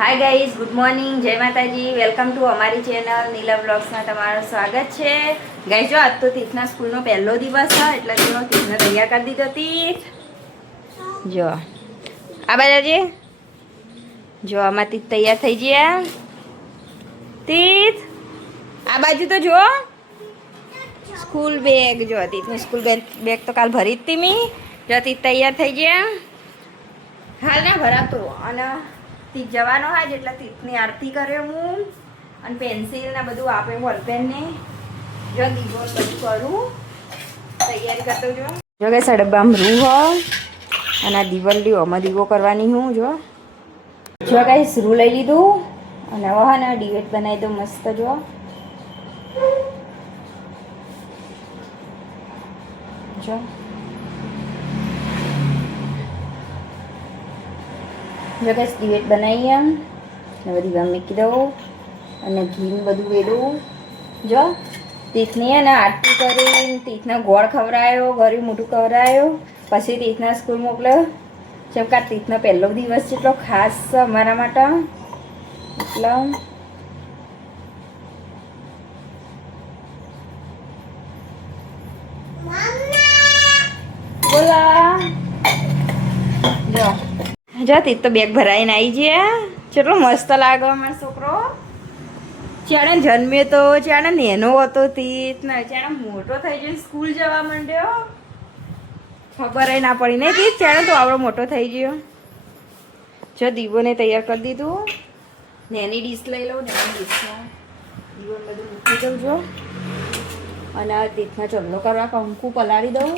Hi guys, good morning, જય માતાજી, welcome to અમારી ચેનલ નીલા બ્લોગ્સમાં તમારું સ્વાગત છે. ગાઈઝ, જો આજ તો તીર્થના સ્કૂલનો પહેલો દિવસ છે એટલે તો તીર્થને તૈયાર કરી દીધો. તીર્થ જો આ બાજુ જો આમાં તીર્થ તૈયાર થઈ ગયા. તીર્થ આ બાજુ તો જો સ્કૂલ બેગ, જો તીર્થનું સ્કૂલ બેગ તો કાલ ભરી જ હતી મી. જો તીર્થ તૈયાર થઈ ગયા. હાલ ના ભરાતો અને તીર્થ જવાનો હોય એટલે તીર્થની આરતી કર્યો હું અને પેન્સિલ ને બધું આપે બોલપેન ને જો દીવો બધું કરું તૈયારી કરતો જો કે ડબ્બામાં રૂ હો અને આ દીવલ લ્યો આમાં દીવો કરવાની હું જો કઈ રૂ લઈ લીધું અને હવે હા ને ડિવેટ બનાવી દઉં મસ્ત. જો જો કે ડિવેટ બનાવીએ એમ ને બધી ગમ મૂકી દઉં અને ઘી બધું વેડું. જો તીર્થની ને આરતી કરીને તીર્થને ગોળ ખવડાયો, ગળ્યું મોઢું ખવડાયો, પછી તીર્થના સ્કૂલ મોકલ્યો. જેમ કે તીર્થનો પહેલો દિવસ છે એટલો ખાસ છે અમારા માટે. એટલે બોલા જો તીર્થ તો બેગ ભરાઈને આવી ગયા. કેટલો મસ્ત લાગે અમારો છોકરો. ચાણે જન્મે તો ચાણે નેનો હતો તીર્થ ને ચાણે મોટો થઈ ગયો સ્કૂલ જવા માંડ્યો. ખબર ના પડી નહીં તીર્થ ચાણે તો આવડો મોટો થઈ ગયો. જો દીવોને તૈયાર કરી દીધું. નેની ડીશ લઈ લઉં, નેની ડીશમાં દીવોને બધું મૂકી દઉં. જો અને તીર્થમાં ચગલો કરવા કંકુ પલાળી દઉં.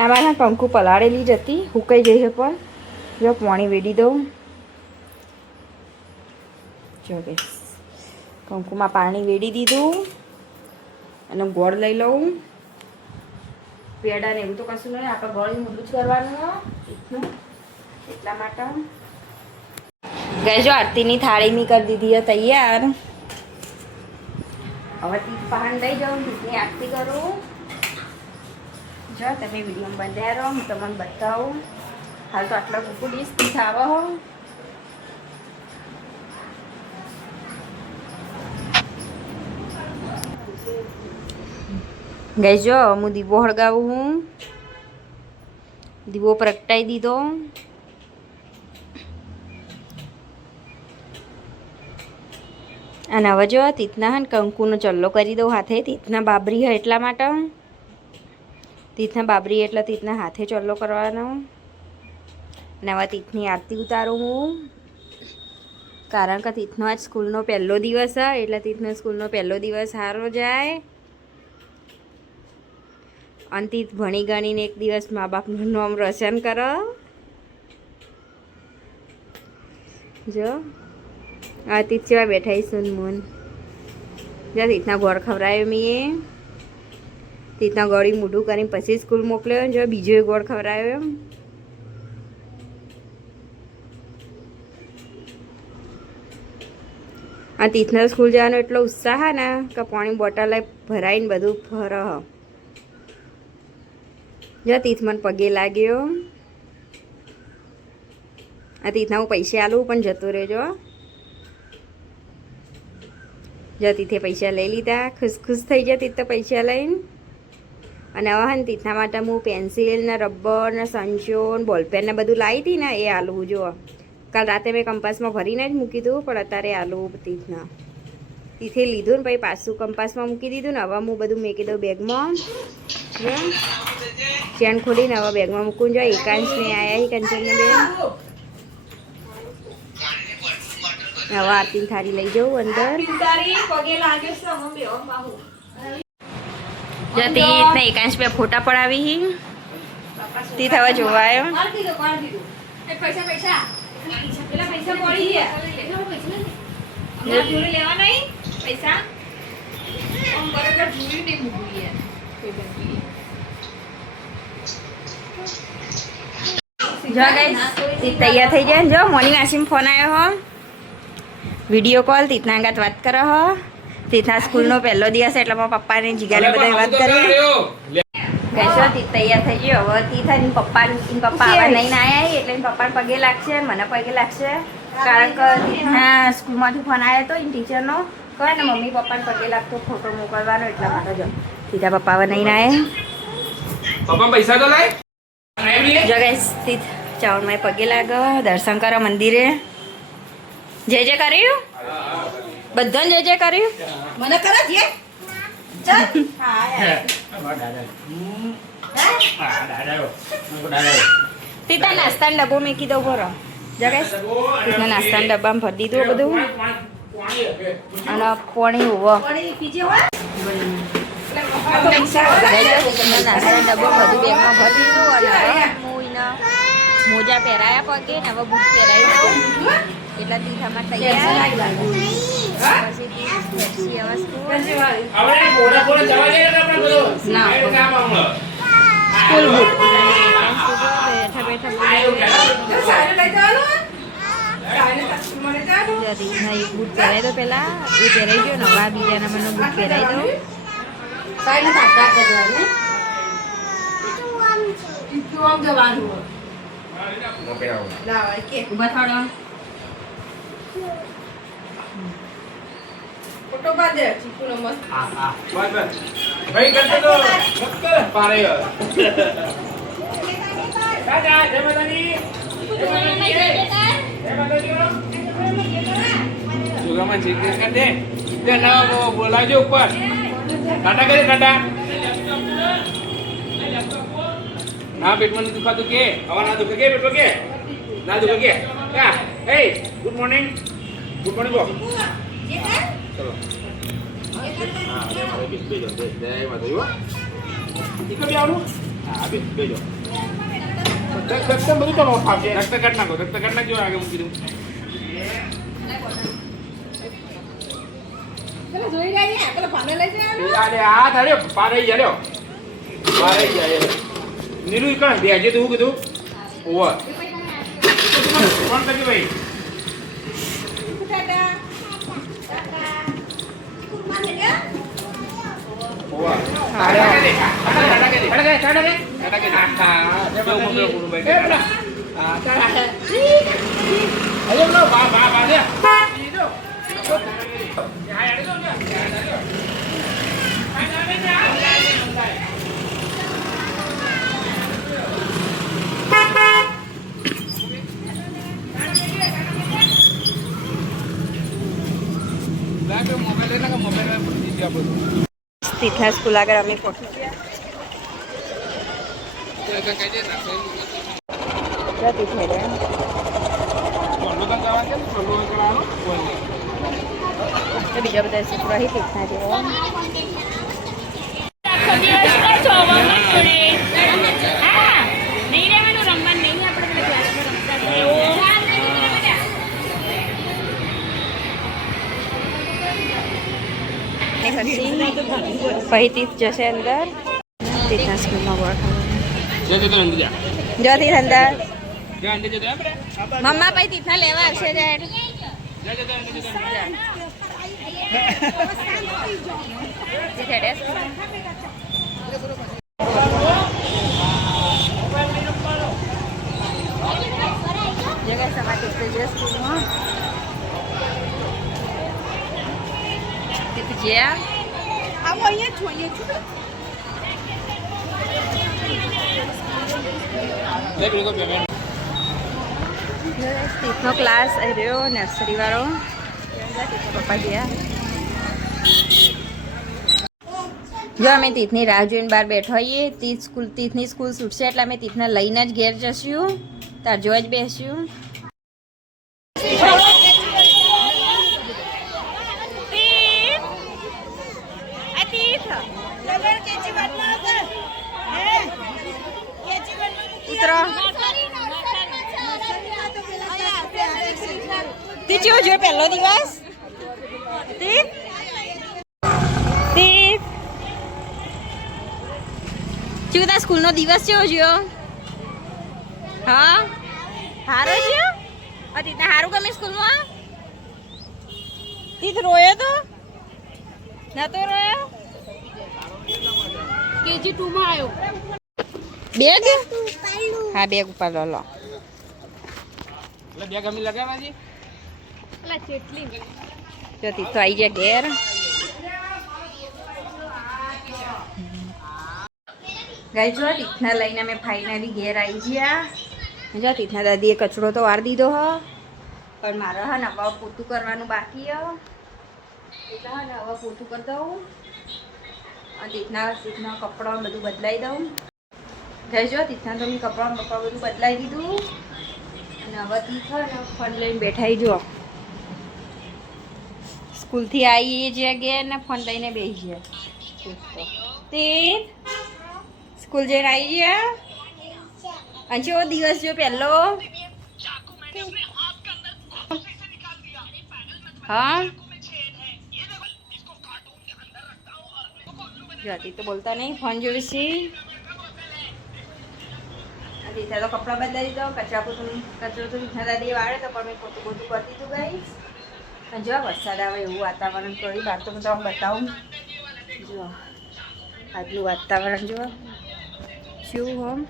આમાં કંકુ પલાળેલી જ હતી, હુકાઈ જઈ છે પણ જો પાણી વેડી દઉં. જો કે કંકુમાં પાણી વેડી દીધું અને ગોળ લઈ લઉં. પેડા ને એવું તો કશું નહીં, આપણે ગોળ મોઢું જ કરવાનું એટલા માટે. ગઈ જો આરતીની થાળી મેં કરી દીધી તૈયાર. હવે તીર્થ પાન લઈ જાઉં, તીર્થની આરતી કરું. જો તમે વિડીયો બંધાઈ રહો, હું તમને બતાવું. હાલ તો આટલા કુકુ ડીશ તીર્થ આવો હો. ગઈ જો હું દીવો હળગાવું હું. દીવો પ્રગટાઈ દીધો. અને હવે જો તીર્થના હે કંકુનો ચલ્લો કરી દઉં હાથે. તીર્થના બાબરી હોય એટલા માટે. તીર્થના બાબરી એટલે તીર્થના હાથે ચલ્લો કરવાનો. અને હવે તીર્થની આરતી ઉતારું હું, કારણ કે તીર્થનો આજ સ્કૂલનો પહેલો દિવસ છે એટલે તીર્થનો સ્કૂલનો પહેલો દિવસ સારો જાય. અને તીર્થ ભણી ગણીને એક દિવસ મા બાપનું નામ રોશન કરો. જો આ તીર્થ જેવા બેઠા સુનમુન. જો તીર્થના ગોળ ખવડાવ્યો મેં. તીર્થના ગળી મોઢું કરીને પછી સ્કૂલ મોકલ્યો. જો બીજો ગોળ ખવડાવ્યો. આ તીર્થના સ્કૂલ જવાનો એટલો ઉત્સાહ ને કે પાણી બોટલ ભરાઈને બધું ફર. જો તીર્થ મને પગે લાગ્યો. આ તીર્થના હું પૈસા આલું પણ જતો રહેજો. જો તીર્થે પૈસા લઈ લીધા, ખુશ થઈ ગયા તીર્થ પૈસા લઈને. અને હવે ને તીર્થના માટે હું પેન્સિલ ને રબર ને સંચો ને બોલપેન ને બધું લાવી હતી ને એ આલું. જો કાલ રાતે મેં કંપાસમાં ભરીને જ મૂકી દીધું પણ અત્યારે આલું તીર્થના. તીર્થે લીધું ને પછી પાછું કંપાસમાં મૂકી દીધું ને હવે હું બધું મૂકી દઉં બેગમાં. ચેન ખોલીને હવે બેગમાં મૂકું. જો એકાંશને આવ્યા કંચનને બેન. હવે આરતીની થાળી લઈ જાઉં અંદર. જો તીર્થને એકાંશ બે ફોટા પડાવી. તીર્થ હવે જોવા આવ્યો. જો ગાઈસ તૈયાર થઈ જાય. જો મોર્નિંગ આસીમ ફોન આવ્યો હો, વિડીયો કોલ. તીર્થના અંગાત વાત કરો હો. તીર્થના સ્કૂલનો પહેલો દિવસ એટલે મારા પપ્પાને જીગાને બધા વાત કરી. કહેશો તી તૈયાર થઈ ગયો હવે તી થાય ને પપ્પા આવા નહીં આવ્યા એટલે પપ્પાને પગે લાગશે મને પગે લાગશે કારણ કે હા સ્કૂલમાંથી ફોન આવ્યો હતો ટીચરનો કહે ને મમ્મી પપ્પાને પગે લાગતો ફોટો મોકલવાનો એટલા માટે જો સીધા પપ્પા હવે નહીં આવ્યા પપ્પા પૈસા તો લાય જો ગાઈસ તીથ ચાવણમાં પગે લાગો દર્શન કરો મંદિરે જય જય કર્યું બધાને જય જય કર્યું મને કરે છે તીતા નાસ્તાનો ડબ્બો મેકી દઉં બરો જગાઈશ તીતના નાસ્તાના ડબ્બામાં ભરી દીધું બધું અને પાણી ઉભો નાસ્તાનો ડબ્બો બધું બેગમાં ભરી દીધું અને હવે હું એના મોજા પહેરાયા પગે ને હવે બૂટ પહેરાવી દઉં એટલા તીથામાં તૈયાર પછી હવે સ્કૂલ બૂટ બેઠા બેઠા એક બૂટ પહેરાવી દો પેલા એ પહેરાઈ ગયો નવા બીજાના મને બૂટ પહેરાવી દો ઉભા થોડો ફોટો બાંધે ચીકુનો મસ્ત ભાઈ કરતો તો નક્કર પારે દાદા જય માતાજી સુગમન જીગ્નેશ કર દે તે નામ બોલાજો ઉપર કાટા કરે કાટા ના પેટમાં નથી દુખાતું કે હવા ના દુખે કે પેટમાં કે ના દુખે કે ક્યાં હે ગુડ મોર્નિંગ બોલ ચલો હા બેજો જય માતાજી હો ઈકો બી આવનું હા બેજો રક્ત બધું તો નોટ આપજે રક્ત કાઢ નાખજો આગે મૂકી દઉં ચલો જોઈ રહ્યા પેલો પાનો લઈ જાય અરે આ થાળ્યો પાર આવી જાય નીરુ કણ દે આજે તો હું કીધું ઓવર કોણ કરજો ભાઈ તીથના સ્કૂલ આગળ અમે પહોંચી ગયા બીજા બધા સૂત્રો અહીં તીથના જેવો પછી તીથ જશે અંદર તીથના સ્કૂલમાં ગોળ ખાવાનું જો તીથ અંદર મમ્મા પછી તીથના લેવા આવશે ડેડ જગ્યા સમાતી સ્કૂલમાં જ્યાં આવો અહીંયા જોઈએ તીથનો ક્લાસ આવી રહ્યો નર્સરી વાળો પપ્પા ગયા જો અમે તીથની રાહ જોઈને બહાર બેઠો હોઈએ તીથની સ્કૂલ છૂટશે એટલે અમે તીથને લઈને જ ઘેર જશું તાર જોવા જ બેસ્યું તીચો જો પહેલો દિવસ ચીકુતા સ્કૂલનો દિવસ કેવો જોયો હા સારો છે અતિને સારું ગમે સ્કૂલમાં તીથ રોયો તો નતો રોયો કેજી 2 માં આવ્યો. બેગ હા બેગ ઉપર લો એટલે બે ગમી લગાવવા છે અલા ચેટલી જતી તો આવી ગયા ઘેર ગાય જો તીથના લઈને અમે ફાઇનલી ઘેર આવી ગયા જો તીથના દાદીએ કચરો તો વાર દીધો હ પણ મારે હા ને હવે પોતું કરવાનું બાકી હ એટલે હા ને હવે પોતું કરી દઉં અને તીથના કપડાં બધું બદલાઈ દઉં ગાય જો તીથના તો મેં કપડાં બધું બદલાઈ દીધું અને હવે તીથ ને ફોન લઈને બેઠાઈ જો સ્કૂલથી આવી જે ગયા ને ફોન લઈને બેસી ગયા તે સ્કૂલ જઈને આવી ગયા અને જો દિવસ જો પહેલો હા જાતી તો બોલતા નહીં ફોન જોઈશી દીધા તો કપડાં બદલાઈ દીધો કચરો તો દીધા દાદી વાળે તો પણ મેં પોતું કરી દીધું ગઈ અને જો વરસાદ આવે એવું વાતાવરણ કર્યું બહાર તો તમને બતાવું જો આટલું વાતાવરણ જો શું હોમ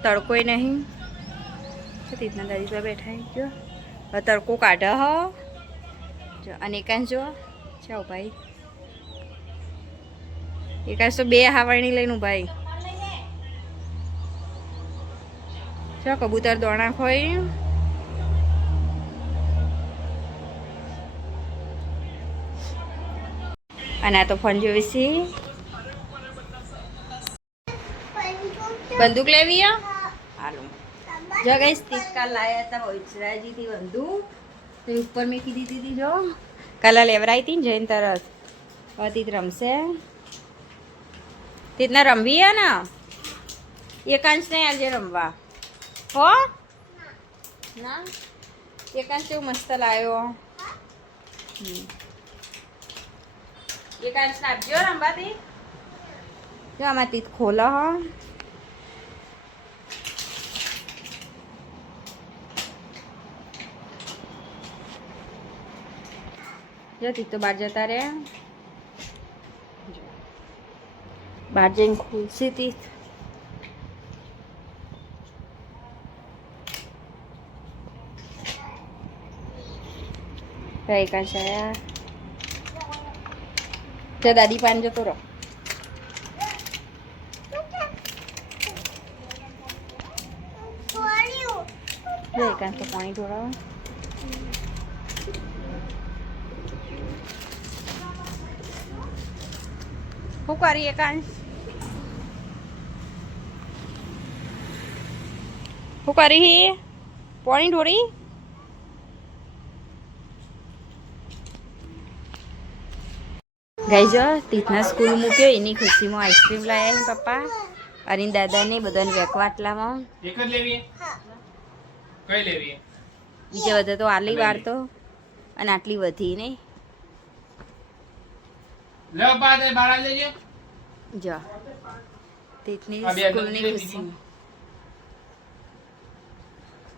તડકોય નહીં તો રીતના દાદી પર બેઠા જો હવે તડકો કાઢે હ જો અને એકાંશ જો ચાવ ભાઈ એકાંશ તો બે હાવરણી લઈને ભાઈ જો કબૂતર દોણા ખોઈ અને આ તો ફોન જોઈશી બંદૂક લેવી હાલો જો ગઈ કાલ લાયા હતા વૈચરાજીથી બંદૂક તો ઉપર મેં કીધી દીધી જો કાલા લેવરાઈ હતી ને જઈને તરત હતી રમશે રીતના રમવી હે ને એકાંશ નહીં આજે રમવા હો ના એકાંશ કેવું મસ્ત લાવ્યો એકાંશ ને આપજો રમવાથી જો આમાં તીત ખોલો હો જો તીત તો બહાર જતા રે બહાર જઈને ખુલશે તીત એકાંશ આયા તો દાદી પાન જતો રહો એકાંશ તો પાણી ઢોળાવો શું કરી એકાંશ શું કરી પાણી ઢોળી ગઈ જો તીથના સ્કૂલ મૂક્યો એની ખુશીમાં આઈસ્ક્રીમ લાવ્યા પપ્પા અને દાદાને બધાને વેકવાટલામાં એક જ લેવી કઈ લેવી બીજા બધા તો આટલી વાર તો અને આટલી વધી નહીં લે બાદ બહાર આવી જજો જો તીથની આ બે સ્કૂલની લે ખુશી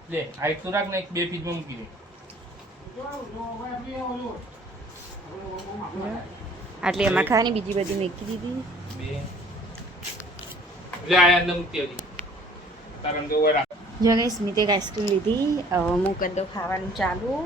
લે આ એક તો રાખ ને એક બે ફીટમાં મૂકી દે આટલી એમાં ખાવાની બીજી બધી મેકી દીધી બે લે આ અંદર મૂકી હતી તારમ તો ઓર જો ગઈ સ્મિતે આઈસ્ક્રીમ લીધી હવે હું કરી દઉં ખાવાનું ચાલુ